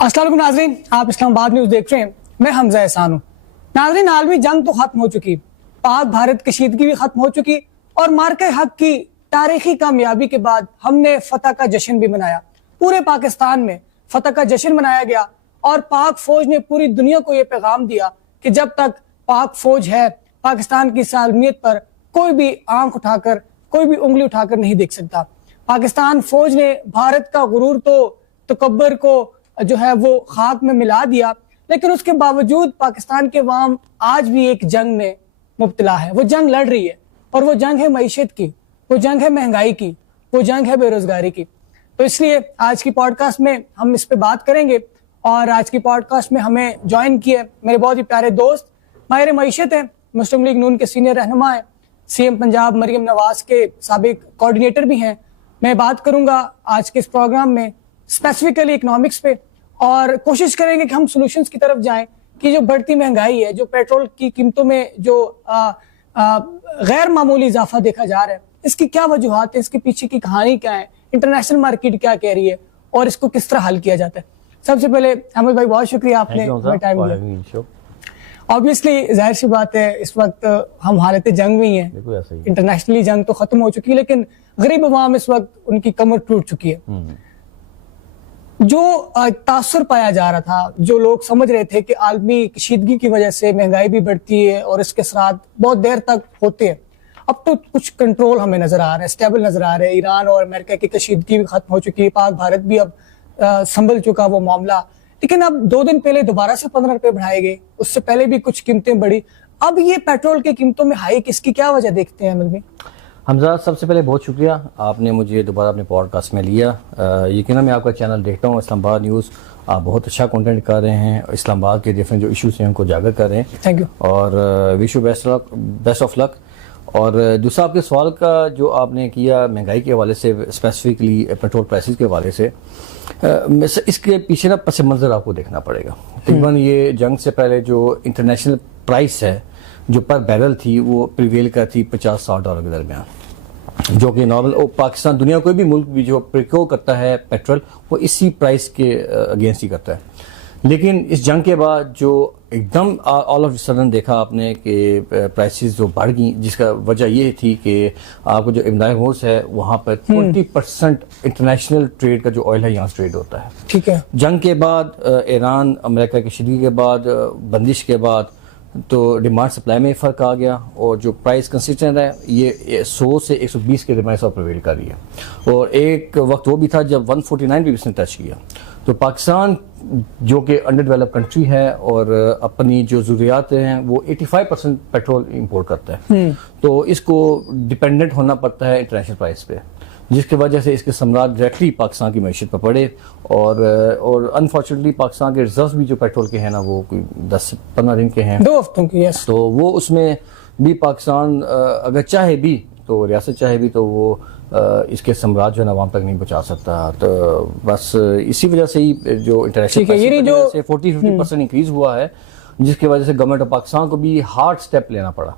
अस्सलाम वालेकुम नाज़रीन, आप इस्लामाबाद न्यूज़ देख रहे हैं। मैं हमजा एहसान हूँ। नाज़रीन, आलमी जंग तो खत्म हो चुकी, पाक भारत कशीदगी भी खत्म हो चुकी और मार्के हक की तारीखी कामयाबी के बाद हमने फतह का जश्न भी मनाया। पूरे पाकिस्तान में फतह का जश्न मनाया गया और पाक फौज ने पूरी दुनिया को यह पैगाम दिया कि जब तक पाक फौज है, पाकिस्तान की सालमियत पर कोई भी आंख उठाकर, कोई भी उंगली उठाकर नहीं देख सकता। पाकिस्तान फौज ने भारत का गुरूर तो तकब्बर को जो है वो खाक में मिला दिया, लेकिन उसके बावजूद पाकिस्तान के अवाम आज भी एक जंग में मुब्तला है। वो जंग लड़ रही है और वो जंग है मईशत की, वो जंग है महंगाई की, वो जंग है बेरोजगारी की। तो इसलिए आज की पॉडकास्ट में हम इस पे बात करेंगे और आज की पॉडकास्ट में हमें ज्वाइन किए मेरे बहुत ही प्यारे दोस्त, माहिर मईशत है, मुस्लिम लीग नून के सीनियर रहनुमा है, सीएम पंजाब मरियम नवाज के साबिक कोऑर्डिनेटर भी हैं। मैं बात करूंगा आज के इस प्रोग्राम में स्पेसिफिकली इकोनॉमिक्स पे और कोशिश करेंगे कि हम सॉल्यूशंस की तरफ जाएं कि जो बढ़ती महंगाई है, जो पेट्रोल की कीमतों में जो गैर मामूली इजाफा देखा जा रहा है, इसकी क्या वजूहात है, इसके पीछे की कहानी क्या है, इंटरनेशनल मार्केट क्या कह रही है और इसको किस तरह हल किया जाता है। सबसे पहले अहमद भाई, बहुत शुक्रिया आपने हमें टाइम दिया। ऑब्वियसली जाहिर सी बात है, इस वक्त हम हालत जंग में ही हैं। इंटरनेशनली जंग तो खत्म हो चुकी है, लेकिन गरीब अवाम इस वक्त उनकी कमर टूट चुकी है। जो तासुर पाया जा रहा था, जो लोग समझ रहे थे कि आलमी कशीदगी की वजह से महंगाई भी बढ़ती है और इसके साथ बहुत देर तक होते हैं, अब तो कुछ कंट्रोल हमें नजर आ रहा है, स्टेबल नजर आ रहा है। ईरान और अमेरिका की कशीदगी भी खत्म हो चुकी है, पाक भारत भी अब संभल चुका वो मामला। लेकिन अब 2 दिन पहले दोबारा से 15 रुपए बढ़ाए गए, उससे पहले भी कुछ कीमतें बढ़ी। अब ये पेट्रोल की कीमतों में हाइक, इसकी क्या वजह देखते हैं अमल में? हमजा, सबसे पहले बहुत शुक्रिया, आपने मुझे दोबारा अपने पॉडकास्ट में लिया। यकीनन मैं आपका चैनल देखता हूँ, इस्लामाबाद न्यूज़, आप बहुत अच्छा कंटेंट कर रहे हैं, इस्लामाबाद के डिफरेंट जो इश्यूज हैं उनको उजागर कर रहे हैं। थैंक यू और wish you best of luck. और दूसरा, आपके सवाल का जो आपने किया महंगाई के हवाले से, स्पेसिफिकली पेट्रोल प्राइसेस के हवाले से, इसके पीछे ना पस मंज़र आपको देखना पड़ेगा। तकरीबन ये जंग से पहले जो इंटरनेशनल प्राइस है जो पर बैरल थी, वो प्रिवेल कर थी $50-60 के दरमियान, जो कि नॉर्मल पाकिस्तान, दुनिया कोई भी मुल्क भी जो प्रिक्योर करता है पेट्रोल, वो इसी प्राइस के अगेंस्ट ही करता है। लेकिन इस जंग के बाद जो एकदम ऑल ऑफ सडन देखा आपने कि प्राइसेस जो बढ़ गई, जिसका वजह ये थी कि आपको जो इब्न होर्मुज़ है वहाँ पर 20% इंटरनेशनल ट्रेड का जो ऑयल है यहाँ से ट्रेड होता है। ठीक है। जंग के बाद ईरान अमेरिका की कशीदगी के बाद, बंदिश के बाद, तो डिमांड सप्लाई में फ़र्क आ गया और जो प्राइस कंसिस्टेंट है ये 100 से 120 के दरमियान प्रिवेल कर रही है। और एक वक्त वो भी था जब 149 भी इसने टच किया। तो पाकिस्तान जो कि अंडर डेवलप कंट्री है और अपनी जो ज़रूरियात हैं वो 85% पेट्रोल इंपोर्ट करता है, तो इसको डिपेंडेंट होना पड़ता है इंटरनेशनल प्राइस पे, जिसकी वजह से इसके समरात डायरेक्टली पाकिस्तान की मैशत पर पड़े। और अनफॉर्चुनेटली पाकिस्तान के रिजर्व भी जो पेट्रोल के हैं ना, वो कोई 10-15 दिन के हैं, 2 हफ्तों की। यस। तो वो उसमें भी पाकिस्तान अगर चाहे भी, तो रियासत चाहे भी, तो वो इसके समरात जो है आवाम तक नहीं पहुँचा सकता। तो बस इसी वजह से ही जो इंटरनेशनल जो 40-50% इंक्रीज हुआ है, जिसकी वजह से गवर्नमेंट ऑफ पाकिस्तान को भी हार्ड स्टेप लेना पड़ा।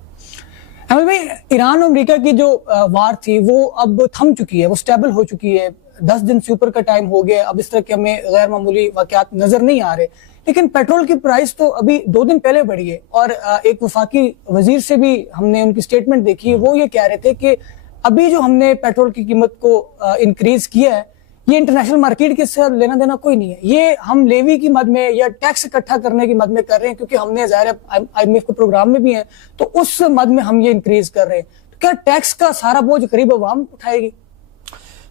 अमल भाई, ईरान और अमेरिका की जो वार थी वो अब थम चुकी है, वो स्टेबल हो चुकी है, 10 दिन से ऊपर का टाइम हो गया, अब इस तरह के हमें गैर मामूली वाकयात नजर नहीं आ रहे। लेकिन पेट्रोल की प्राइस तो अभी 2 दिन पहले बढ़ी है और एक वफाकी वजीर से भी हमने उनकी स्टेटमेंट देखी है, वो ये कह रहे थे कि अभी जो हमने पेट्रोल की कीमत को इंक्रीज किया है, ये इंटरनेशनल मार्केट के साथ लेना देना कोई नहीं है, ये हम लेवी की मद में या टैक्स इकट्ठा करने की मद में कर रहे हैं, क्योंकि हमने ज़ाहिर IMF के प्रोग्राम में भी हैं, तो उस मद में हम ये इंक्रीज कर रहे हैं। तो क्या टैक्स का सारा बोझ करीब अवाम उठाएगी?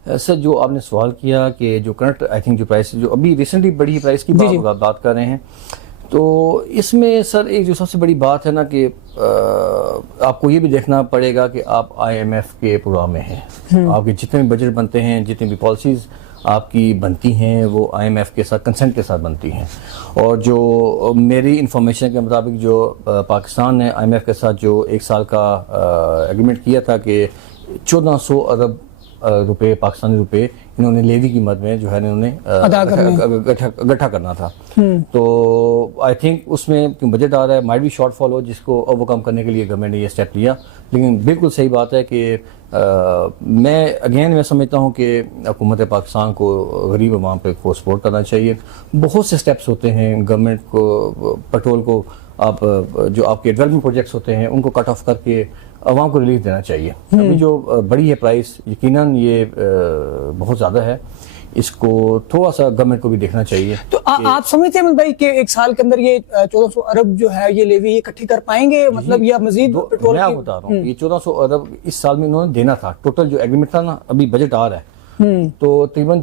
सर, जो आपने सवाल किया कि जो करंट आई थिंक जो प्राइस जो अभी रिसेंटली बढ़ी प्राइस की बात कर रहे हैं, तो इसमें सर एक जो सबसे बड़ी बात है ना कि आपको ये भी देखना पड़ेगा कि आप IMF के प्रोग्राम में हैं। आपके जितने भी बजट बनते हैं, जितनी भी पॉलिसीज आपकी बनती हैं, वो IMF के साथ कंसेंट के साथ बनती हैं। और जो मेरी इंफॉर्मेशन के मुताबिक जो पाकिस्तान ने IMF के साथ जो 1 साल का एग्रीमेंट किया था कि 1400 अरब रुपए, पाकिस्तानी रुपए इन्होंने लेवी की मद में जो है इन्होंने इकट्ठा करना था। तो आई थिंक उसमें बजट आ रहा है, माइट भी शॉर्टफॉल हो, जिसको ओवरकम करने के लिए गवर्नमेंट ने ये स्टेप लिया। लेकिन बिल्कुल सही बात है कि मैं समझता हूँ कि हुकूमत पाकिस्तान को गरीब अवाम पे को सपोर्ट करना चाहिए। बहुत से स्टेप्स होते हैं गवर्नमेंट को, पेट्रोल को आप जो आपके डेवलपमेंट प्रोजेक्ट्स होते हैं उनको कट ऑफ करके अवाम को रिलीफ देना चाहिए। अभी जो बड़ी है प्राइस, यकीनन ये बहुत ज़्यादा है, इसको थोड़ा सा गवर्नमेंट को भी देखना चाहिए। तो आप समझते हैं भाई कि एक साल के अंदर ये 1400 अरब जो है ये लेवी इकट्ठी कर पाएंगे, मतलब या मजीद पेट्रोल? मैं बता रहा हूँ, ये 1400 अरब इस साल में इन्होंने देना था। टोटल जो एग्रीमेंट था ना, अभी बजट आ रहा है तो तकरीबन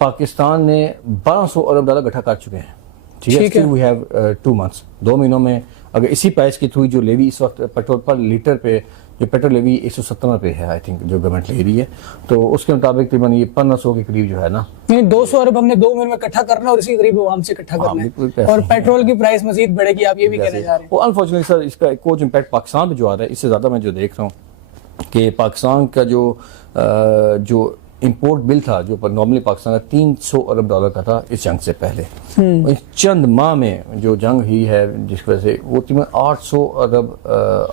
पाकिस्तान ने 1200 अरब डॉलर इकट्ठा कर चुके हैं। ठीक है, वी हैव 2 months, 2 महीनों में अगर इसी प्राइस की थ्रू जो लेवी इस वक्त पेट्रोल पर लीटर पे जो पेट्रोल लेवी 170 पे है, आई थिंक जो गवर्नमेंट ले रही है, तो उसके मुताबिक तकरीबन ये 1500 के करीब जो है ना, नहीं 200 अरब हमने 2 महीने में इकट्ठा करना और इसी करीब आवाम से इकट्ठा करना है, और पेट्रोल की प्राइस मजीद बढ़ेगी, आप ये भी कहने जा रहे हैं? वो अनफॉर्चुनेटली सर, इसका एक कुछ इम्पैक्ट पाकिस्तान पे जो आ रहा है, इससे ज्यादा मैं जो देख रहा हूँ कि पाकिस्तान का जो इंपोर्ट बिल था, जो नॉर्मली पाकिस्तान का 300 अरब डॉलर का था इस जंग से पहले, चंद माह में जो जंग हुई है जिस वजह से वो तकरीबन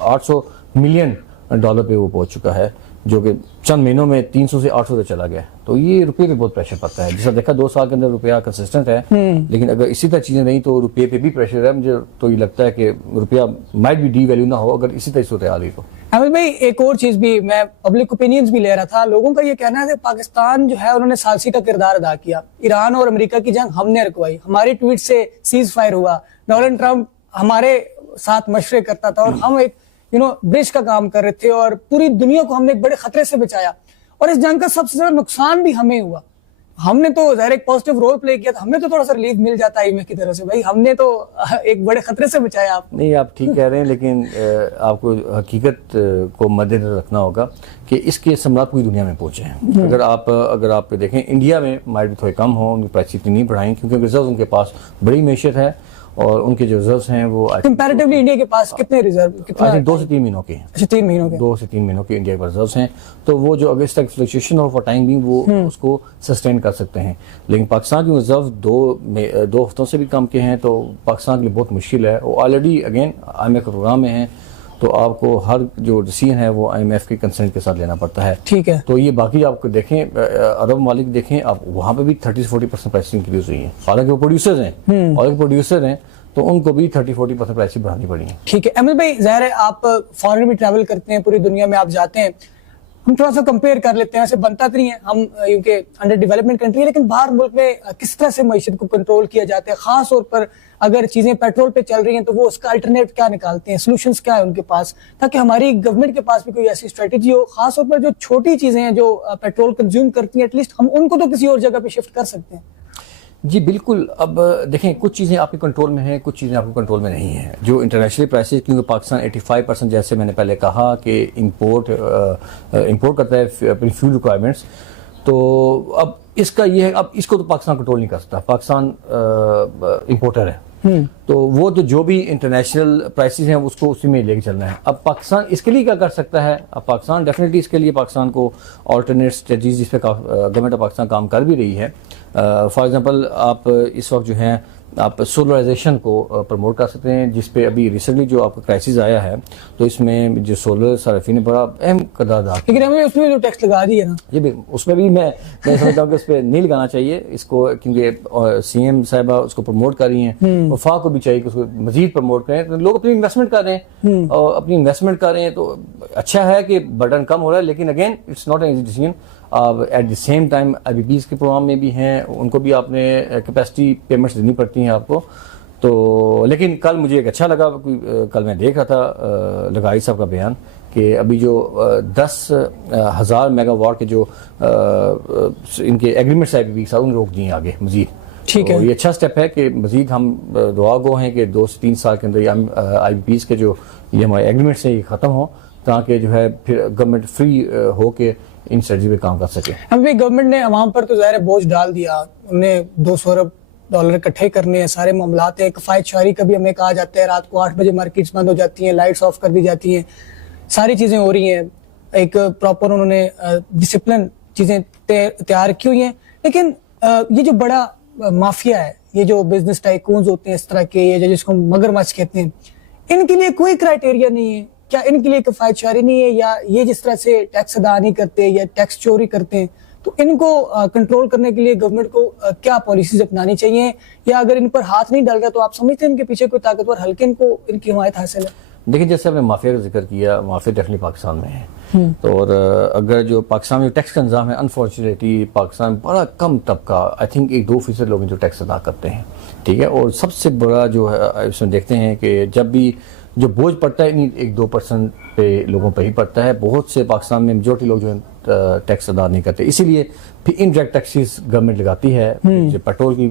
800 मिलियन डॉलर पे वो पहुंच चुका है, जो कि चंद महीनों में 300 से 800 तक चला गया। तो ये रुपये पे बहुत प्रेशर पड़ता है। जैसा देखा 2 साल के अंदर रुपया कंसिस्टेंट है, लेकिन अगर इसी तरह चीजें नहीं तो रुपये पे भी प्रेशर है। मुझे तो ये लगता है कि रुपया माइट भी डी वैल्यू ना हो अगर इसी तरह सूरत हाल रही तो। अमित भाई, एक और चीज भी, मैं पब्लिक ओपिनियंस भी ले रहा था, लोगों का ये कहना है कि पाकिस्तान जो है उन्होंने सालसी का किरदार अदा किया। ईरान और अमेरिका की जंग हमने रुकवाई, हमारी ट्वीट से सीज फायर हुआ, डोनाल्ड ट्रंप हमारे साथ मशवरे करता था और हम एक ब्रिज का काम कर रहे थे और पूरी दुनिया को हमने एक बड़े खतरे से बचाया। और इस जंग का सबसे ज्यादा नुकसान भी हमें हुआ। हमने तो ज़ाहिर एक पॉजिटिव रोल प्ले किया था, हमें तो थोड़ा सा रिलीफ मिल जाता है IMF की तरफ से, भाई हमने तो एक बड़े खतरे से बचाया। आप नहीं, आप ठीक कह रहे हैं, लेकिन आपको हकीकत को मद्देनजर रखना होगा कि इसके असरात पूरी दुनिया में पहुंचे हैं। अगर आप देखें, इंडिया में माइट भी थोड़े कम हो, उनकी प्राइस इतनी नहीं बढ़ाएं क्योंकि रिजर्व उनके पास बड़ी मैशियत है और उनके जो रिजर्व हैं वो कंपैरेटिवली इंडिया के पास कितने रिजर्व, कितना? 2 से 3 महीनों के। अच्छा, 3 महीनों के। 2 से 3 महीनों के इंडिया के रिजर्व हैं, तो वो जो अगर इस तक फ्लक्चुएशन और फॉर टाइम भी वो उसको सस्टेन कर सकते हैं। लेकिन पाकिस्तान के रिजर्व 2 हफ्तों से भी कम के हैं, तो पाकिस्तान के लिए बहुत मुश्किल है। वो ऑलरेडी अगेन IMF के प्रोग्राम में है, तो आपको हर जो डिसीजन है वो IMF के कंसेंट के साथ लेना पड़ता है। ठीक है। तो ये बाकी आपको देखें, अरब ममालिक देखें आप, वहां पे भी 30 से 40% प्राइस इंक्रीज हुई है। हालांकि वो प्रोड्यूसर्स हैं, और प्रोड्यूसर हैं तो उनको भी 30-40% प्राइस बढ़ानी पड़ी है। ठीक है। अमित भाई, जाहिर है आप फॉरेन भी ट्रैवल करते हैं, पूरी दुनिया में आप जाते हैं, हम थोड़ा सा कंपेयर कर लेते हैं। वैसे बनता तो नहीं है, हम यूके अंडर डेवलपमेंट कंट्री है, लेकिन बाहर मुल्क में किस तरह से मईशत को कंट्रोल किया जाता है, खास तौर पर अगर चीजें पेट्रोल पे चल रही हैं तो वो उसका अल्टरनेट क्या निकालते हैं, सोल्यूशंस क्या है उनके पास, ताकि हमारी गवर्नमेंट के पास भी कोई ऐसी स्ट्रेटेजी हो। खास तौर पर जो छोटी चीजें हैं जो पेट्रोल कंज्यूम करती हैं, एटलीस्ट हम उनको तो किसी और जगह पे शिफ्ट कर सकते हैं। जी बिल्कुल। अब देखें, कुछ चीज़ें आपके कंट्रोल में हैं, कुछ चीज़ें आपके कंट्रोल में नहीं हैं। जो इंटरनेशनल प्राइसेस, क्योंकि पाकिस्तान 85% जैसे मैंने पहले कहा कि इंपोर्ट करता है अपनी फ्यूल रिक्वायरमेंट्स, तो अब इसका ये है, अब इसको तो पाकिस्तान कंट्रोल नहीं कर सकता। पाकिस्तान इंपोर्टर है, तो वो तो जो भी इंटरनेशनल प्राइसेस हैं उसको उसी में लेके चलना है। अब पाकिस्तान इसके लिए क्या कर सकता है? अब पाकिस्तान डेफिनेटली इसके लिए पाकिस्तान को ऑल्टरनेट स्ट्रेटजीज जिस पे गवर्नमेंट ऑफ पाकिस्तान काम कर भी रही है। फॉर एग्जांपल आप इस वक्त जो है आप सोलराइजेशन को प्रमोट कर सकते हैं, जिस पे अभी रिसेंटली जो आपका क्राइसिस आया है, तो इसमें जो सोलर सार्फिन ने बड़ा अहम किरदार अदा किया। लेकिन हमें उसमें जो टैक्स लगा दिया ना, ये भी उसमें भी मैं समझता हूँ कि उस पर नहीं लगाना चाहिए इसको, क्योंकि CM साहिबा उसको प्रमोट कर रही हैं, वफाक को भी चाहिए कि उसको मजीद प्रमोट करें। तो लोग अपनी इन्वेस्टमेंट कर रहे हैं और अपनी इन्वेस्टमेंट कर रहे हैं, तो अच्छा है कि बर्डन कम हो रहा है, लेकिन again it's not an easy decision. At the same time IBPs के प्रोग्राम में भी हैं, उनको भी आपने कैपेसिटी पेमेंट्स देनी पड़ती हैं आपको। तो लेकिन कल मुझे एक अच्छा लगा, कल मैं देख रहा था लगाई साहब का बयान कि अभी जो 10,000 मेगावाट के जो इनके एग्रीमेंट्स IBP साहब उन्हें रोक दिए आगे मजीद। ठीक है, तो ये अच्छा स्टेप है कि मजीद हम दुआ गो हैं कि 2 से 3 साल के अंदर IBPs के जो ये हमारे एग्रीमेंट्स हैं ये खत्म हो, ताकि जो है फिर गवर्नमेंट फ्री हो के इन स्ट्रेटजी पे काम कर सके। अभी गवर्नमेंट ने अवाम पर तो ज़ाहिर बोझ डाल दिया, उन्हें 200 अरब डॉलर इकट्ठे करने हैं, सारे मामलात हैं। किफायत शारी का भी हमें कहा जाता है, रात को 8 बजे मार्केट्स बंद हो जाती हैं, लाइट्स ऑफ कर दी जाती हैं, सारी चीजें हो रही हैं। एक प्रॉपर उन्होंने डिसिप्लिन चीजें तैयार की हुई हैं। लेकिन ये जो बड़ा माफिया है, ये जो बिजनेस टाइकून्स होते हैं इस तरह के, ये जो जिसको मगरमच्छ कहते हैं, इनके लिए कोई क्राइटेरिया नहीं है क्या? इनके लिए किफायत शारी नहीं है? या ये जिस तरह से टैक्स अदा नहीं करते या टैक्स चोरी करते हैं, तो इनको कंट्रोल करने के लिए गवर्नमेंट को क्या पॉलिसीज अपनानी चाहिए? या अगर इन पर हाथ नहीं डाल रहा तो आप समझते हैं इनके पीछे कोई ताकतवर हल्के इनको इनकी हिमायत हासिल है? देखिए, जैसे आपने माफिया का जिक्र किया, माफिया डेफिनेटली पाकिस्तान में है। तो और अगर जो पाकिस्तान में टैक्स का निज़ाम है, अनफॉर्चुनेटली पाकिस्तान में बड़ा कम तबका, आई थिंक 1-2% लोग जो टैक्स अदा करते हैं, ठीक है। और सबसे बड़ा जो है इसमें देखते हैं कि जब भी जो बोझ पड़ता है नहीं 1-2% पे लोगों पर ही पड़ता है। बहुत से पाकिस्तान में मेजोरिटी लोग जो है टैक्स अदा नहीं करते, इसीलिए फिर इनडायरेक्ट टैक्सेस गवर्नमेंट लगाती है। जो पेट्रोल की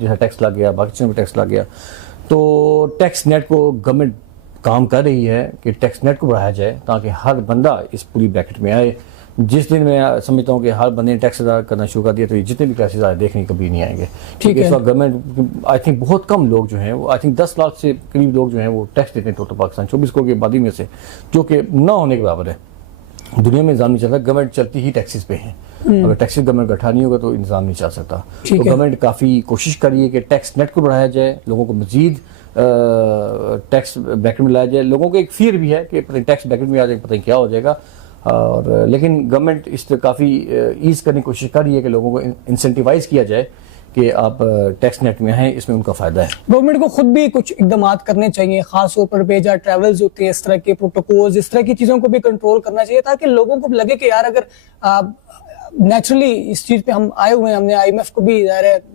जैसा टैक्स लग गया, बाकी चीज़ों में टैक्स लग गया, तो टैक्स नेट को गवर्नमेंट काम कर रही है कि टैक्स नेट को बढ़ाया जाए ताकि हर बंदा इस पूरी ब्रैकेट में आए। जिस दिन मैं समझता हूँ कि हर बंदे ने टैक्स अदा करना शुरू कर दिया तो ये जितने भी क्लासेस आए देखने कभी नहीं आएंगे, ठीक है। इस वक्त गवर्नमेंट आई थिंक बहुत कम लोग जो हैं वो, आई थिंक 10 लाख से करीब लोग जो हैं वो टैक्स देते हैं टोटल पाकिस्तान 24 करोड़ की आबादी में से, जो कि ना होने के बराबर है। दुनिया में निज़ाम नहीं चलता, गवर्नमेंट चलती ही टैक्सेस पे है। अगर टैक्सेस गवर्नमेंट इकट्ठा नहीं होगा तो निज़ाम नहीं चल सकता। तो गवर्नमेंट काफ़ी कोशिश कर रही है कि टैक्स नेट को बढ़ाया जाए, लोगों को मजीद टैक्स ब्रैकेट में लाया जाए। लोगों को एक फियर भी है कि पता नहीं टैक्स ब्रैकेट में आ जाए, पता नहीं क्या हो जाएगा। और लेकिन गवर्नमेंट इस पर काफ़ी ईज करने की कोशिश कर रही है कि लोगों को इंसेंटिवाइज किया जाए कि आप टैक्स नेट में हैं, इसमें उनका फायदा है। गवर्नमेंट को खुद भी कुछ इकदाम करने चाहिए, खास तौर पर बेजा ट्रैवल्स होते हैं, इस तरह के प्रोटोकॉल्स, इस तरह की चीजों को भी कंट्रोल करना चाहिए, ताकि लोगों को लगे कि यार अगर नेचुरली इस चीज पे हम आए हुए हैं, हमने IMF को भी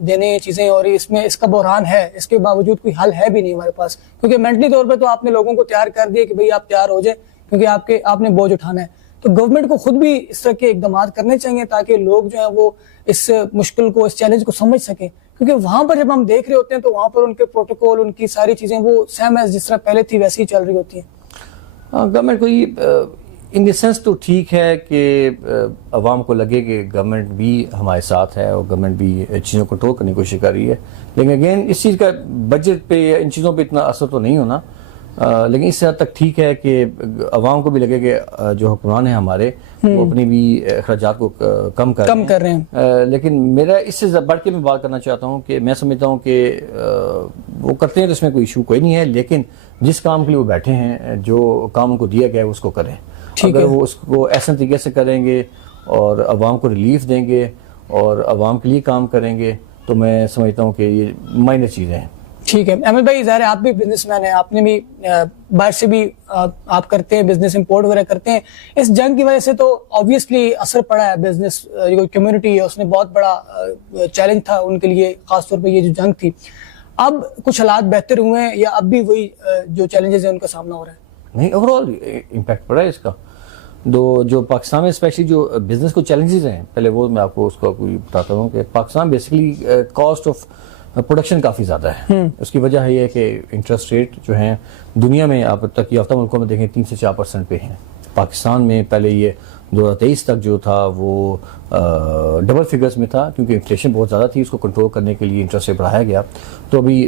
देने चीजें, और इसमें इसका बहरान है, इसके बावजूद कोई हल है भी नहीं हमारे पास, क्योंकि मेंटली तौर पर तो आपने लोगों को तैयार कर दिया कि भाई आप तैयार हो जाए क्योंकि आपने बोझ उठाना है। तो गवर्नमेंट को खुद भी इस तरह के इकदाम करने चाहिए ताकि लोग जो है वो इस मुश्किल को, इस चैलेंज को समझ सकें, क्योंकि वहां पर जब हम देख रहे होते हैं तो वहां पर उनके प्रोटोकॉल, उनकी सारी चीजें वो सेम एज जिस तरह पहले थी वैसी ही चल रही होती है। गवर्नमेंट को ये इन द सेंस तो ठीक है कि अवाम को लगे कि गवर्नमेंट भी हमारे साथ है और गवर्नमेंट भी चीज़ों को कंट्रोल करने की कोशिश कर रही है। लेकिन अगेन इस चीज़ का बजट पे या इन चीज़ों पे इतना असर तो नहीं होना, लेकिन इससे हद तक ठीक है कि अवाम को भी लगे कि जो हुक्मरान है हमारे वो अपनी भी अखराजात को कम कर रहे हैं। लेकिन मेरा इससे बढ़ के मैं बात करना चाहता हूँ कि मैं समझता हूँ कि वो करते हैं तो इसमें कोई इशू कोई नहीं है, लेकिन जिस काम के लिए वो बैठे हैं, जो काम उनको दिया गया है उसको करें। अगर वो उसको ऐसे तरीके से करेंगे और अवाम को रिलीफ देंगे और अवाम के लिए काम करेंगे तो मैं समझता हूँ कि ये मायने चीज़ें हैं। ठीक है अहमद भाई, ज़ाहिर है आप भी बिजनेसमैन हैं, आपने भी बाहर से भी आप करते हैं बिजनेस, इंपोर्ट वगैरह करते हैं। इस जंग की वजह से तो ऑब्वियसली असर पड़ा है, बिजनेस जो कम्युनिटी है उसने बहुत बड़ा चैलेंज था उनके लिए, खासतौर पर ये जो जंग थी। अब कुछ हालात बेहतर हुए हैं या अब भी वही जो चैलेंजेस है उनका सामना हो रहा है? नहीं, ओवरऑल इम्पैक्ट पड़ा है इसका। जो पाकिस्तान में स्पेशली जो बिजनेस को चैलेंजेस हैं, पहले वो मैं आपको उसको बताता हूँ कि Pakistan basically cost of production काफ़ी ज़्यादा है। उसकी वजह है ये कि इंटरेस्ट रेट जो हैं दुनिया में आप तरक्की याफ्ता मुल्कों में देखें 3 से 4% पे हैं। पाकिस्तान में पहले ये 2023 तक जो था वो डबल फिगर्स में था, क्योंकि इन्फ्लेशन बहुत ज़्यादा थी, उसको कंट्रोल करने के लिए इंटरेस्ट रेट बढ़ाया गया। तो अभी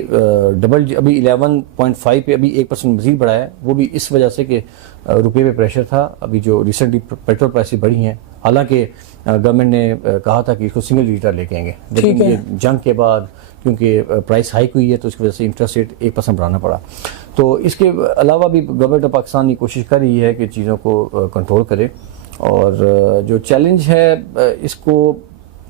अभी 11.5 पे अभी 1% मजीद बढ़ा है, वो भी इस वजह से कि रुपये पे प्रेशर था। अभी जो रिसेंटली पेट्रोल प्राइसेस बढ़ी हैं, हालांकि गवर्नमेंट ने कहा था कि इसको सिंगल लीटर लेके आएंगे, लेकिन ये जंग के बाद क्योंकि प्राइस हाइक हुई है तो उसकी वजह से इंटरेस्ट रेट 1% बढ़ाना पड़ा। तो इसके अलावा भी गवर्नमेंट ऑफ पाकिस्तान की कोशिश कर रही है कि चीज़ों को कंट्रोल करे, और जो चैलेंज है इसको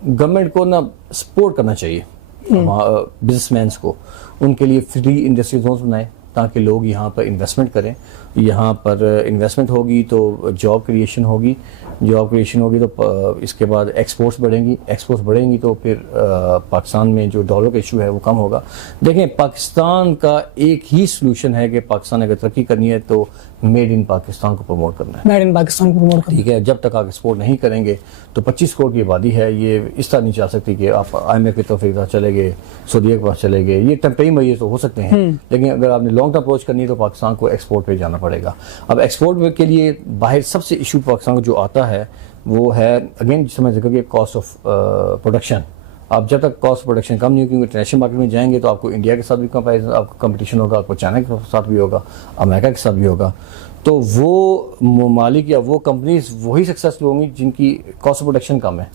गवर्नमेंट को ना सपोर्ट करना चाहिए बिजनेसमैन्स को, उनके लिए फ्री इंडस्ट्री जोन्स बनाए ताकि लोग यहाँ पर इन्वेस्टमेंट करें। यहाँ पर इन्वेस्टमेंट होगी तो जॉब क्रिएशन होगी, जॉब क्रिएशन होगी तो इसके बाद एक्सपोर्ट्स बढ़ेंगी तो फिर पाकिस्तान में जो डॉलर का इशू है वो कम होगा। देखें, पाकिस्तान का एक ही सलूशन है कि पाकिस्तान अगर तरक्की करनी है तो मेड इन पाकिस्तान को प्रमोट करना है, मेड इन पाकिस्तान को प्रमोट करना, ठीक है। जब तक आप एक्सपोर्ट नहीं करेंगे तो 25 करोड़ की आबादी है, ये इस तरह नहीं चल सकती कि आप IMF की तरफ चले गए, सऊदीया के पास चले गए। ये टेम्परेरी मरीज तो हो सकते हैं, लेकिन अगर आपने लॉन्ग टर्म अप्रोच करनी है तो पाकिस्तान को एक्सपोर्ट पे जाना पड़ेगा। अब एक्सपोर्ट के लिए बाहर सबसे इशू पाकिस्तान को जो आता है वो है अगेन जिस समय जिक्र किया कॉस्ट ऑफ प्रोडक्शन। आप जब तक कॉस्ट प्रोडक्शन कम नहीं हो, क्योंकि इंटरनेशनल मार्केट में जाएंगे तो आपको इंडिया के साथ भी आपको कंपटीशन होगा, आपको चाइना के साथ भी होगा, अमेरिका के साथ भी होगा। तो वो ममालिक या वो कंपनीज वही सक्सेसफुल होंगी जिनकी कॉस्ट ऑफ प्रोडक्शन कम है।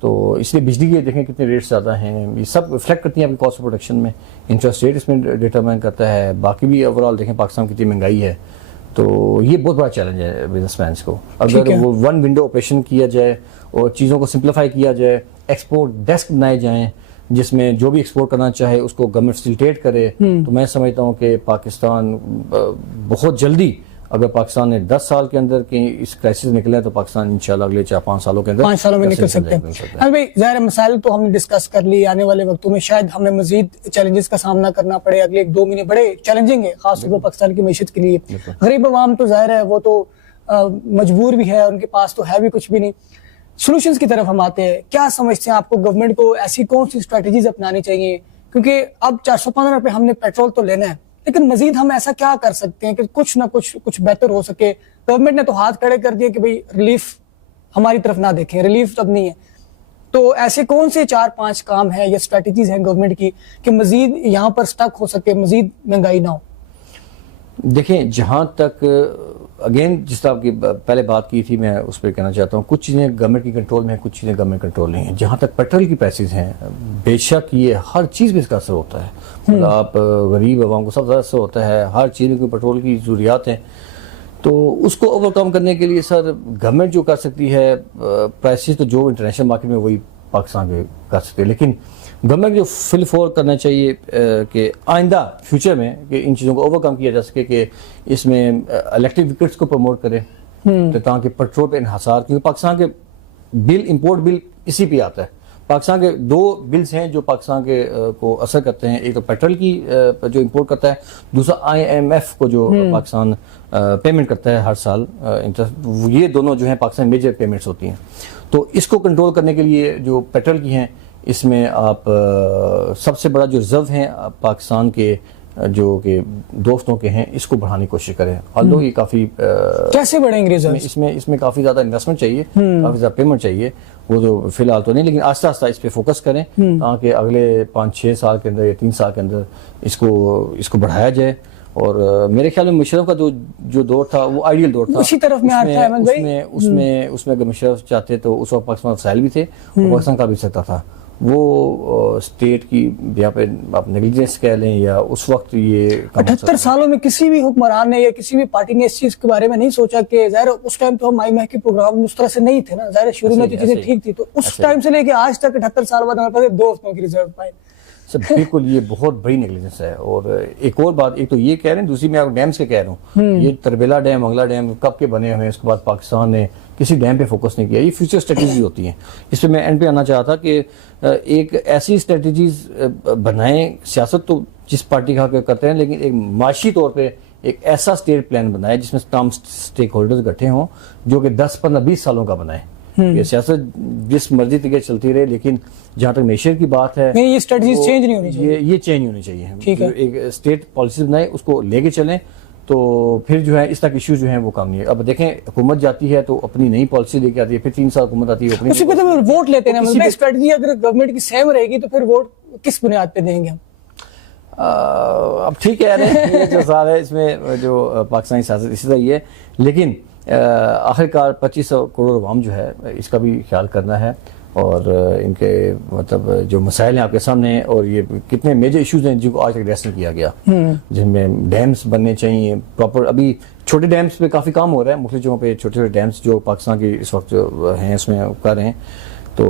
तो इसलिए बिजली के देखें कितने रेट्स ज़्यादा हैं, ये सब रिफ्लेक्ट करती हैं आपकी कॉस्ट ऑफ प्रोडक्शन में। इंटरेस्ट रेट इसमें डिटरमाइन करता है, बाकी भी ओवरऑल देखें पाकिस्तान कितनी महंगाई है। तो ये बहुत बड़ा चैलेंज है बिजनेसमैन को। अगर वो वन विंडो ऑपरेशन किया जाए और चीज़ों को सिंप्लीफाई किया जाए, एक्सपोर्ट डेस्क बनाए जाएँ जिसमें जो भी एक्सपोर्ट करना चाहे उसको गवर्नमेंट फैसिलिटेट करे, तो मैं समझता हूँ कि पाकिस्तान बहुत जल्दी, अगर पाकिस्तान ने 10 साल के अंदर के इस क्राइसिस निकले तो पाकिस्तान इंशाल्लाह अगले 4-5 सालों के अंदर 5 सालों में निकल सकते हैं। अरे भाई ज़ाहिर मसाइल तो हमने डिस्कस कर ली, आने वाले वक्तों में शायद हमें मजीद चैलेंजेस का सामना करना पड़े। अगले 1-2 महीने बड़े चैलेंजिंग है, खासतौर पर पाकिस्तान की मैशत के लिए। गरीब अवाम तो ज़ाहिर है वो तो मजबूर भी है, उनके पास तो है भी कुछ भी नहीं। सोल्यूशंस की तरफ हम आते हैं, क्या समझते हैं आपको गवर्नमेंट को ऐसी कौन सी स्ट्रेटजीज अपनानी चाहिए? क्योंकि अब 415 रुपए हमने पेट्रोल तो लेना है, लेकिन मजीद हम ऐसा क्या कर सकते हैं कि कुछ ना कुछ बेहतर हो सके? गवर्नमेंट ने तो हाथ खड़े कर दिए कि भाई रिलीफ हमारी तरफ ना देखें, रिलीफ तब नहीं है। तो ऐसे कौन से 4-5 काम है या स्ट्रेटजीज हैं गवर्नमेंट की कि मजीद यहाँ पर स्टक हो सके, मजीद महंगाई ना हो? देखें, जहाँ तक अगेन जिस तरह आपकी पहले बात की थी, मैं उस पर कहना चाहता हूँ, कुछ चीज़ें गवर्नमेंट की कंट्रोल में है, कुछ चीज़ें गवर्नमेंट कंट्रोल नहीं है। जहाँ तक पेट्रोल की प्राइसेस हैं, बेशक ये हर चीज़ में इसका असर होता है। मतलब आप गरीब आवाम को सब ज़्यादा असर होता है, हर चीज़ में पेट्रोल की ज़रूरियात हैं। तो उसको ओवरकम करने के लिए सर गवर्नमेंट जो कर सकती है, प्राइसेस तो जो इंटरनेशनल मार्केट में वही पाकिस्तान के कर सकते हैं, लेकिन गवर्नमेंट जो फिल फोर करना चाहिए कि आइंदा फ्यूचर में कि इन चीज़ों को ओवरकम किया जा सके, कि इसमें इलेक्ट्रिक व्हीकल्स को प्रमोट करें, तो ताकि पेट्रोल पे इन्हासार, क्योंकि पाकिस्तान के बिल, इंपोर्ट बिल इसी पे आता है। पाकिस्तान के 2 बिल्स हैं जो पाकिस्तान के को असर करते हैं, एक तो पेट्रोल की जो इंपोर्ट करता है, दूसरा IMF को जो पाकिस्तान पेमेंट करता है हर साल इंटरेस्ट। ये दोनों जो हैं पाकिस्तान मेजर पेमेंट्स होती हैं। तो इसको कंट्रोल करने के लिए जो पेट्रोल की हैं, इसमें आप सबसे बड़ा जो रिजर्व है पाकिस्तान के जो कि दोस्तों के हैं, इसको बढ़ाने की कोशिश करें। ऑल्दो ये काफी कैसे बढ़ेंगे रिजर्व? इसमें काफी ज्यादा इन्वेस्टमेंट चाहिए, काफी ज्यादा पेमेंट चाहिए, वो तो फिलहाल तो नहीं, लेकिन आस्ता आस्ता इस पे फोकस करें ताकि अगले 5-6 साल के अंदर या 3 साल के अंदर इसको बढ़ाया जाए। और मेरे ख्याल में मुशर्रफ का जो दौर था वो आइडियल दौर था, उसी तरफ में आता है उसमें अगर मुशर्रफ चाहते तो उस वक्त पाकिस्तान वसाइल भी थे, पाकिस्तान का भी सकता था। वो स्टेट की यहाँ पे आप नेग्लिजेंस कह लें या उस वक्त ये 78 सालों में किसी भी हुक्मरान ने या किसी भी पार्टी ने इस चीज के बारे में नहीं सोचा कि ज़ाहिर उस टाइम तो हम IMF के प्रोग्राम उस तरह से नहीं थे ना, ज़ाहिर शुरू में तो चीजें ठीक थी। तो उस टाइम से लेके आज तक 78 साल बाद हमारे पास 2 हफ्तों की रिजर्व पाए। सर बिल्कुल ये बहुत बड़ी नेग्लिजेंस है। और एक और बात, एक तो ये कह रहे हैं, दूसरी मैं आपको डैम्स के कह रहा हूँ। ये तरबेला डैम, मंगला डैम कब के बने हुए हैं, इसके बाद पाकिस्तान ने किसी डैम पे फोकस नहीं किया। ये फ्यूचर स्ट्रेटजी होती हैं। इस पर मैं एंड पे आना चाहता कि एक ऐसी स्ट्रेटजीज बनाएं, सियासत तो जिस पार्टी का करते हैं, लेकिन एक माशी तौर पर एक ऐसा स्टेट प्लान बनाए जिसमें तमाम स्टेक होल्डर्स इकट्ठे हों, जो कि 10, 15, 20 सालों का बनाए। ये सियासत जिस मर्जी तरीके चलती रहे, लेकिन जहां तक मेशर की बात है, नहीं, ये स्ट्रेटजी चेंज नहीं होनी चाहिए। ये चेंज होनी चाहिए। ठीक है, एक स्टेट पॉलिसी बनाए, उसको लेके चलें, तो फिर जो है इस तक इश्यूज जो हैं वो कम नहीं है। अब देखें, हुकूमत जाती है तो अपनी नई पॉलिसी लेके आती है, फिर 3 साल हुकूमत आती है, अपनी उसी पे तो वोट लेते हैं ना। स्ट्रेटजी अगर गवर्नमेंट की सेम रहेगी तो फिर वोट किस बुनियाद पे देंगे हम? अब ठीक है, ये जो सवाल है इसमें जो पाकिस्तानी सियासत इसी तरह ही है, लेकिन आखिरकार 2500 करोड़ अवाम जो है इसका भी ख्याल करना है। और इनके मतलब जो मसाइल हैं आपके सामने, और ये कितने मेजर इश्यूज हैं जिनको आज तक एड्रेस नहीं किया गया, जिनमें डैम्स बनने चाहिए प्रॉपर। अभी छोटे डैम्स पे काफ़ी काम हो रहा है, मुख्तलिफ जगहों पे छोटे छोटे डैम्स जो पाकिस्तान के इस वक्त हैं इसमें कर रहे हैं। तो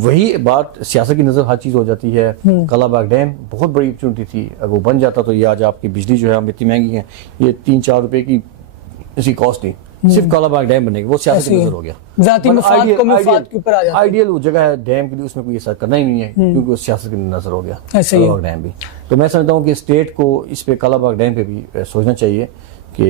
वही बात, सियासत की नज़र हर चीज़ हो जाती है। कलाबाग डैम बहुत बड़ी अपॉर्चुनिटी थी, अगर वो बन जाता तो ये आज आपकी बिजली जो है हम इतनी महंगी है, ये 3-4 रुपए की इसकी कॉस्ट थी सिर्फ कालाबाग डैम बनने की, वो सियासत की नजर हो गया। जाती मफाद को मफाद के ऊपर आ जाता है। आइडियल वो जगह है डैम के लिए, उसमें कोई असर करना ही नहीं है, क्योंकि वो सियासत की नजर हो गया कालाबाग डैम भी। तो मैं समझता हूँ कि स्टेट को इस पे कालाबाग डैम पे भी सोचना चाहिए कि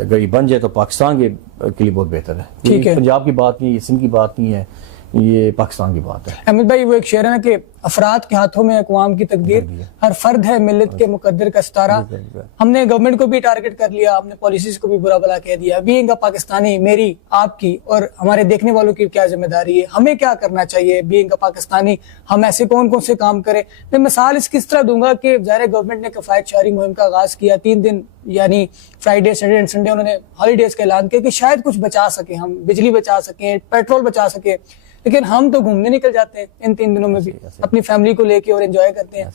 अगर ये बन जाए तो पाकिस्तान के लिए बहुत बेहतर है। ठीक है, पंजाब की बात नहीं, ये सिंध की बात नहीं है, ये पाकिस्तान की बात है। अहमद भाई, वो एक शेर है ना कि अफराद के हाथों में अक़वाम की तकदीर, हर फर्द है मिल्लत के मुकद्दर का सितारा। हमने गवर्नमेंट को भी टारगेट कर लिया, हमने पॉलिसीज को भी बुरा भला कह दिया। बीइंग अ पाकिस्तानी, मेरी, आपकी और हमारे देखने वालों की क्या जिम्मेदारी है, हमें क्या करना चाहिए बीइंग अ पाकिस्तानी, हम ऐसे कौन कौन से काम करें। मैं मिसाल इसकी इस तरह दूंगा कि ज़ाहिर गवर्नमेंट ने किफ़ायत शहरी मुहिम का आगाज़ किया, 3 दिन यानी फ्राइडे, सैटरडे एंड संडे उन्होंने हॉलीडेज का ऐलान किया कि शायद कुछ बचा सके, हम बिजली बचा सकें, पेट्रोल बचा सके। लेकिन हम तो घूमने निकल जाते हैं इन 3 दिनों में भी अपनी फैमिली को लेके और एंजॉय करते हैं।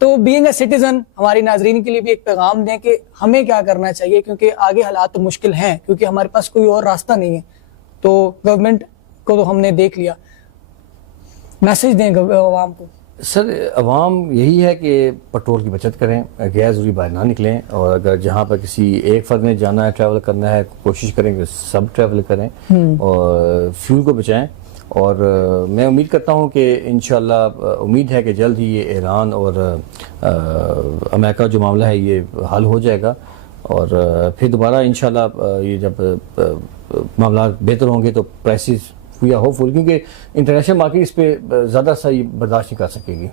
तो बीइंग अ सिटीजन हमारी नाजरीन के लिए भी एक पैगाम दें कि हमें क्या करना चाहिए, क्योंकि आगे हालात तो मुश्किल हैं, क्योंकि हमारे पास कोई और रास्ता नहीं है। तो गवर्नमेंट को तो हमने देख लिया, मैसेज दें आवाम को। सर, अवाम यही है कि पेट्रोल की बचत करें, गैर ज़रूरी बाहर ना निकलें, और अगर जहाँ पर किसी एक फ़र्द ने जाना है, ट्रैवल करना है, कोशिश करें कि सब ट्रैवल करें और फ्यूल को बचाएं। और मैं उम्मीद करता हूँ कि इंशाल्लाह, उम्मीद है कि जल्द ही ये ईरान और अमेरिका जो मामला है ये हल हो जाएगा, और फिर दोबारा इंशाल्लाह ये जब मामला बेहतर होंगे तो प्राइसेस वी आर होपफुल, क्योंकि इंटरनेशनल मार्केट इस पर ज़्यादा सही बर्दाश्त नहीं कर सकेगी।